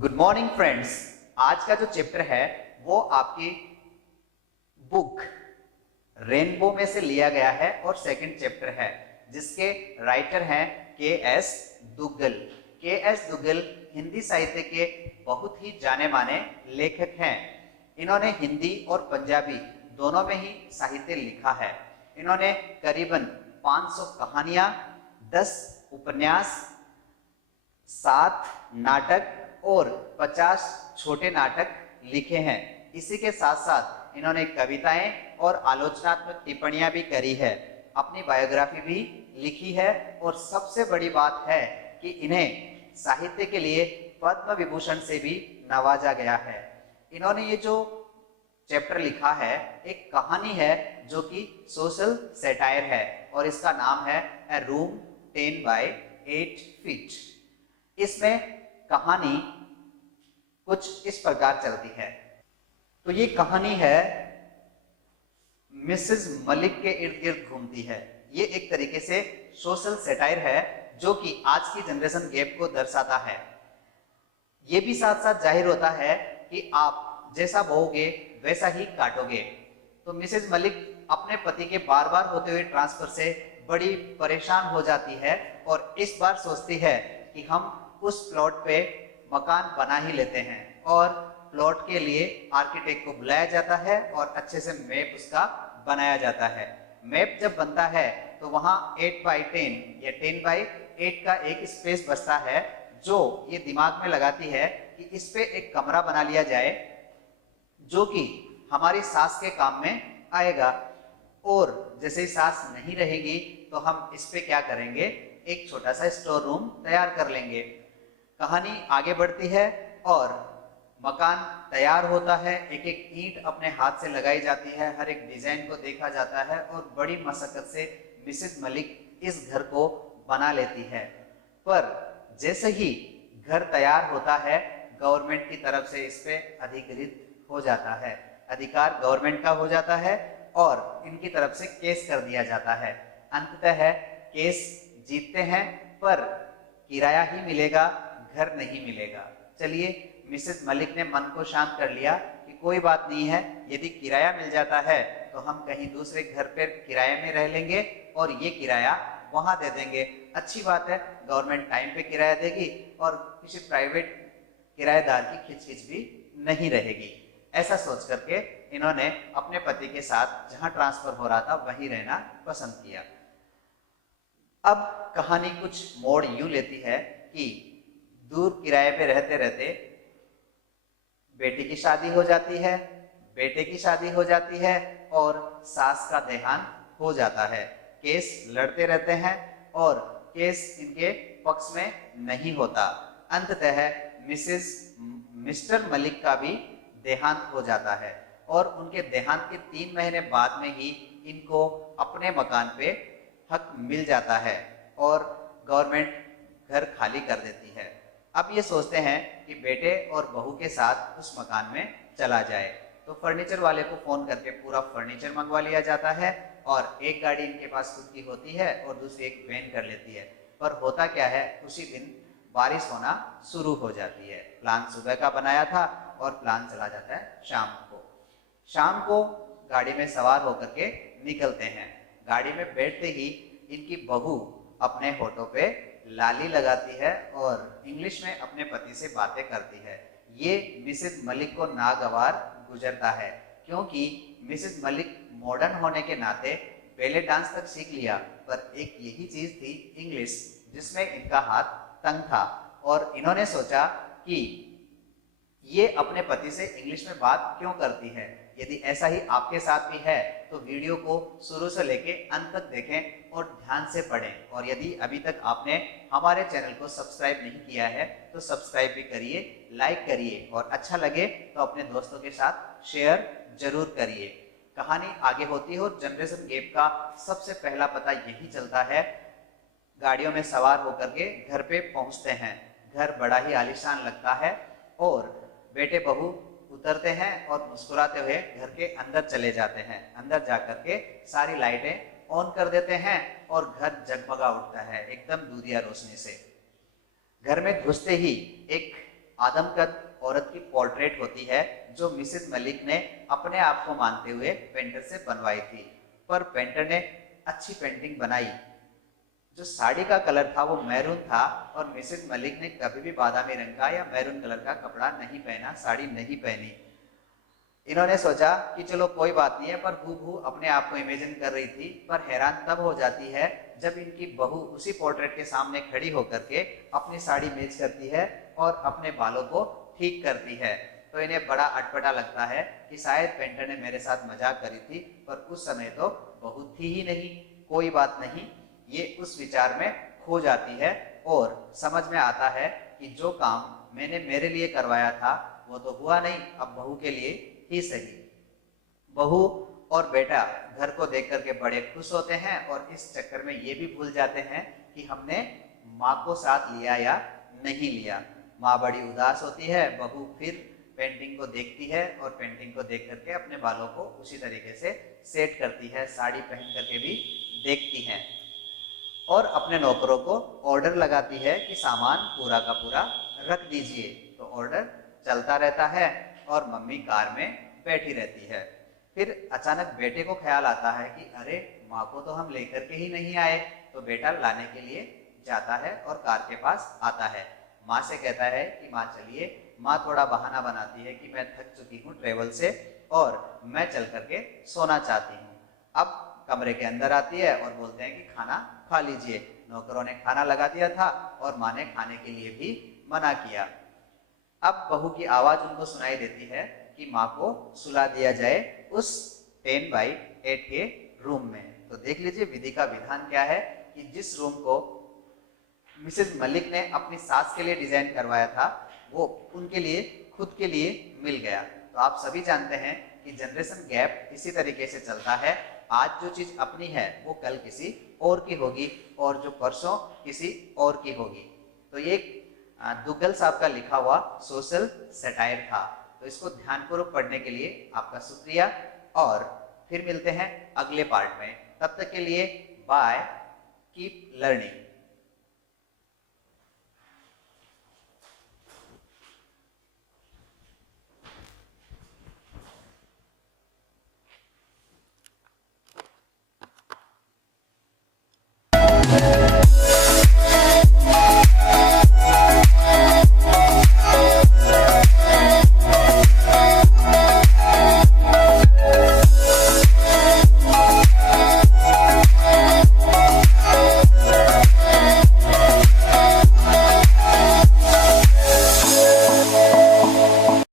Good morning friends. आज का जो चैप्टर है वो आपकी बुक रेनबो में से लिया गया है और सेकंड चैप्टर है जिसके राइटर हैं के.एस. दुग्गल। के.एस. दुग्गल हिंदी साहित्य के बहुत ही जाने माने लेखक हैं। इन्होंने हिंदी और पंजाबी दोनों में ही साहित्य लिखा है। इन्होंने करीबन 500 कहानियां, 10 उपन्यास, 7 नाटक और 50 छोटे नाटक लिखे हैं। इसी के साथ साथ इन्होंने कविताएं और आलोचनात्मक टिप्पणियां भी करी है। अपनी बायोग्राफी भी लिखी है और सबसे बड़ी बात है कि इन्हें साहित्य के लिए पद्म विभूषण से भी नवाजा गया है। इन्होंने ये जो चैप्टर लिखा है एक कहानी है जो कि सोशल सैटायर है और इसका नाम है ए रूम 10 by 8 feet। इसमें कहानी कुछ इस प्रकार चलती है। तो ये कहानी है मिसेस मलिक के इर्द गिर्द घूमती है। ये एक तरीके से सोशल सैटायर है जो कि आज की जनरेशन गैप को दर्शाता है। ये भी साथ साथ जाहिर होता है कि आप जैसा बोओगे वैसा ही काटोगे। तो मिसेस मलिक अपने पति के बार बार होते हुए ट्रांसफर से बड़ी परेशान हो जाती है और इस बार सोचती है कि हम उस प्लॉट पे मकान बना ही लेते हैं और प्लॉट के लिए आर्किटेक्ट को बुलाया जाता है और अच्छे से मैप उसका बनाया जाता है। मैप जब बनता है तो वहां 8 by 10 या 10 by 8 का एक स्पेस बचता है जो ये दिमाग में लगाती है कि इस पे एक कमरा बना लिया जाए जो कि हमारी सास के काम में आएगा और जैसे ही सास नहीं रहेगी तो हम इस पे क्या करेंगे, एक छोटा सा स्टोर रूम तैयार कर लेंगे। कहानी आगे बढ़ती है और मकान तैयार होता है। एक एक ईंट अपने हाथ से लगाई जाती है, हर एक डिजाइन को देखा जाता है और बड़ी मशक्कत से मिसेस मलिक इस घर को बना लेती है। पर जैसे ही घर तैयार होता है गवर्नमेंट की तरफ से इस पे अधिकृत हो जाता है, अधिकार गवर्नमेंट का हो जाता है और इनकी तरफ से केस कर दिया जाता है। अंततः केस जीतते हैं पर किराया ही मिलेगा, घर नहीं मिलेगा। चलिए, मिसेस मलिक ने मन को शांत कर लिया कि कोई बात नहीं है, यदि किराया मिल जाता है तो हम कहीं दूसरे घर पर किराए में रह लेंगे और ये किराया वहां दे देंगे। अच्छी बात है, गवर्नमेंट टाइम पे किराया देगी और किसी प्राइवेट किराएदार की खिचखिच भी नहीं रहेगी। ऐसा सोच करके इन्होंने अपने पति के साथ जहां ट्रांसफर हो रहा था वहीं रहना पसंद किया। अब कहानी कुछ मोड़ यूं लेती है कि दूर किराए पे रहते रहते बेटी की शादी हो जाती है, बेटे की शादी हो जाती है और सास का देहांत हो जाता है। केस लड़ते रहते हैं और केस इनके पक्ष में नहीं होता। अंततः मिस्टर मलिक का भी देहांत हो जाता है और उनके देहांत के 3 महीने बाद में ही इनको अपने मकान पे हक मिल जाता है और गवर्नमेंट घर खाली कर देती है। अब ये सोचते हैं कि बेटे और बहू के साथ उस मकान में चला जाए, तो फर्नीचर वाले को फोन करके पूरा फर्नीचर मंगवा लिया जाता है और एक गाड़ी इनके पास खुद की होती है और दूसरी एक वैन कर लेती है। पर होता क्या है, उसी दिन बारिश होना शुरू हो जाती है। प्लान सुबह का बनाया था और प्लान चला जाता है शाम को। शाम को गाड़ी में सवार होकर के निकलते हैं। गाड़ी में बैठते ही इनकी बहू अपने होठों पे लाली लगाती है और इंग्लिश में अपने पति से बातें करती है। ये मिसेस मलिक को नागवार गुजरता है क्योंकि मिसेस मलिक मॉडर्न होने के नाते बेले डांस तक सीख लिया, पर एक यही चीज थी इंग्लिश जिसमें इनका हाथ तंग था और इन्होंने सोचा कि ये अपने पति से इंग्लिश में बात क्यों करती है। यदि ऐसा ही आपके साथ भी है तो वीडियो को शुरू से लेके अंत तक देखें और ध्यान से पढ़ें। और यदि अभी तक आपने हमारे चैनल को सब्सक्राइब नहीं किया है तो सब्सक्राइब भी करिए, लाइक करिए और अच्छा लगे तो अपने दोस्तों के साथ शेयर जरूर करिए। कहानी आगे होती है और जनरेशन गैप का सबसे पहला पता यही चलता है। गाड़ियों में सवार होकर के घर पे पहुंचते हैं। घर बड़ा ही आलीशान लगता है और बेटे बहू उतरते हैं और मुस्कुराते हुए घर के अंदर चले जाते हैं। अंदर जाकर के सारी लाइटें ऑन कर देते हैं और घर जगमगा उठता है एकदम दूधिया रोशनी से। घर में घुसते ही एक आदमकद औरत की पोर्ट्रेट होती है जो मिसेस मलिक ने अपने आप को मानते हुए पेंटर से बनवाई थी। पर पेंटर ने अच्छी पेंटिंग बनाई। जो साड़ी का कलर था वो मैरून था और मिसेस मलिक ने कभी भी बादामी रंग का या मैरून कलर का कपड़ा नहीं पहना, साड़ी नहीं पहनी। इन्होंने सोचा कि चलो कोई बात नहीं है, पर हूबहू अपने आप को इमेजिन कर रही थी। पर हैरान तब हो जाती है जब इनकी बहू उसी पोर्ट्रेट के सामने खड़ी होकर के अपनी साड़ी मैच करती है और अपने बालों को ठीक करती है। तो इन्हें बड़ा अटपटा लगता है कि शायद पेंटर ने मेरे साथ मजाक करी थी, पर उस समय तो बहू थी ही नहीं। कोई बात नहीं, ये उस विचार में खो जाती है और समझ में आता है कि जो काम मैंने मेरे लिए करवाया था वो तो हुआ नहीं, अब बहू के लिए ही सही। बहू और बेटा घर को देख करके बड़े खुश होते हैं और इस चक्कर में ये भी भूल जाते हैं कि हमने माँ को साथ लिया या नहीं लिया। माँ बड़ी उदास होती है। बहू फिर पेंटिंग को देखती है और पेंटिंग को देख करके अपने बालों को उसी तरीके से सेट करती है, साड़ी पहन करके भी देखती है और अपने नौकरों को ऑर्डर लगाती है कि सामान पूरा का पूरा रख दीजिए। तो ऑर्डर चलता रहता है और मम्मी कार में बैठी रहती है। फिर अचानक बेटे को ख्याल आता है कि अरे माँ को तो हम लेकर के ही नहीं आए। तो बेटा लाने के लिए जाता है और कार के पास आता है। माँ से कहता है कि माँ चलिए। माँ थोड़ा बहाना बनाती है कि मैं थक चुकी हूँ ट्रेवल से और मैं चल करके सोना चाहती हूँ। अब कमरे के अंदर आती है और बोलते हैं कि खाना खा लीजिए। नौकरों ने खाना लगा दिया था और माँ ने खाने के लिए भी मना किया। अब बहू की आवाज उनको सुनाई देती है कि माँ को सुला दिया जाए उस 10x8 के रूम में। तो देख लीजिए विधि का विधान क्या है कि जिस रूम को मिसेस मलिक ने अपनी सास के लिए डिजाइन करवाया था वो उनके लिए खुद के लिए मिल गया। तो आप सभी जानते हैं कि जनरेशन गैप इसी तरीके से चलता है। आज जो चीज अपनी है वो कल किसी और की होगी और जो परसों किसी और की होगी। तो ये दुग्गल साहब का लिखा हुआ सोशल सटायर था। तो इसको ध्यानपूर्वक पढ़ने के लिए आपका शुक्रिया और फिर मिलते हैं अगले पार्ट में। तब तक के लिए बाय, कीप लर्निंग।